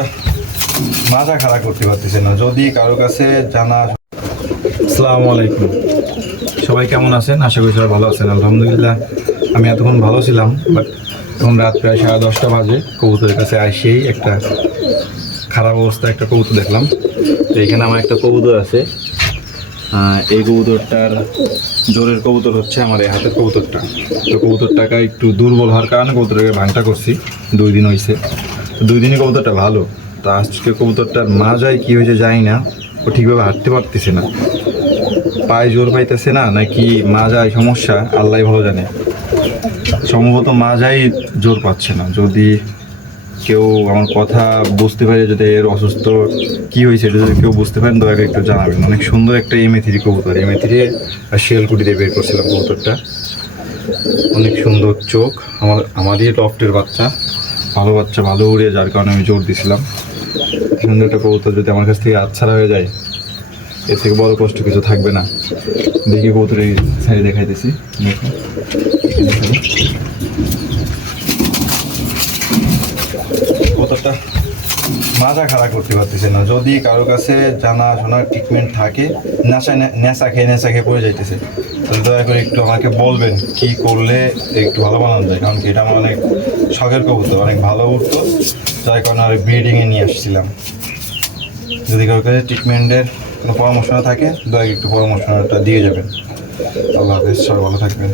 কবুতরটা মাজা খাড়া করতে পারতেছে না। যদি কারো কাছে জানা। আসসালামু আলাইকুম, সবাই কেমন আছেন? আশা করি সবাই ভালো আছেন। আলহামদুলিল্লাহ আমি এতক্ষণ ভালো ছিলাম, বাট এখন রাত প্রায় 10:30 বাজে। কবুতরের কাছে আসেই একটা খারাপ অবস্থা একটা কবুতর দেখলাম। তো এখানে আমার একটা কবুতর আছে। এই কবুতরটার জোরের কবুতর হচ্ছে আমার এই হাতের কবুতরটা। তো কবুতরটাকে একটু দুর্বল হওয়ার কারণে কবুতরটাকে ভাঙটা করছি। 2 দিন হয়েছে, 2 দিনই কবুতরটা ভালো। তো আজকে কবুতরটার মাজায় কী হয়েছে জানি না, ও ঠিকভাবে হাঁটতে পারতেছে না, পায়ে জোর পাইতেছে না, নাকি মাজায় সমস্যা আল্লাহ ভালো জানে। সম্ভবত মাজাই জোর পাচ্ছে না। যদি কেউ আমার কথা বুঝতে পারে, যদি এর অসুস্থ কী হয়েছে এটা যদি কেউ বুঝতে পারেন দয়া করে একটু জানাবেন। অনেক সুন্দর একটা M3 কবুতর, M3 আর শিয়ালকুটি দিয়ে বের করছিলাম কবুতরটা। অনেক সুন্দর চোখ, আমারই লফটের বাচ্চা, ভালো বাচ্চা, ভালো উড়ে, যার কারণে আমি জোর দিছিলাম। সুন্দর একটা কবুতর যদি আমার কাছ থেকে আচ্ছাড়া হয়ে যায়, এর থেকে বড় কষ্ট কিছু থাকবে না। দেখি কবুতরের সাইডে দেখাইতেছি, দেখো কবুতরটা মাজা খাড়া করতে পারতেছে না। যদি কারো কাছে জানা শোনার ট্রিটমেন্ট থাকে, নেশা খেয়ে পড়ে যাইতেছে, তাহলে দয়া করে একটু আমাকে বলবেন কি করলে একটু ভালো বানানো যায়। কারণ কি এটা আমার অনেক শখের কবুতর, অনেক ভালো উঠতো, যার কারণে আর ব্রিডিংয়ে নিয়ে আসছিলাম। যদি কারো কাছে ট্রিটমেন্টের কোনো পরামর্শ না থাকে দয়া করে একটু পরামর্শটা দিয়ে যাবেন। আল্লাহ হাফেজ, সবাই ভালো থাকবেন।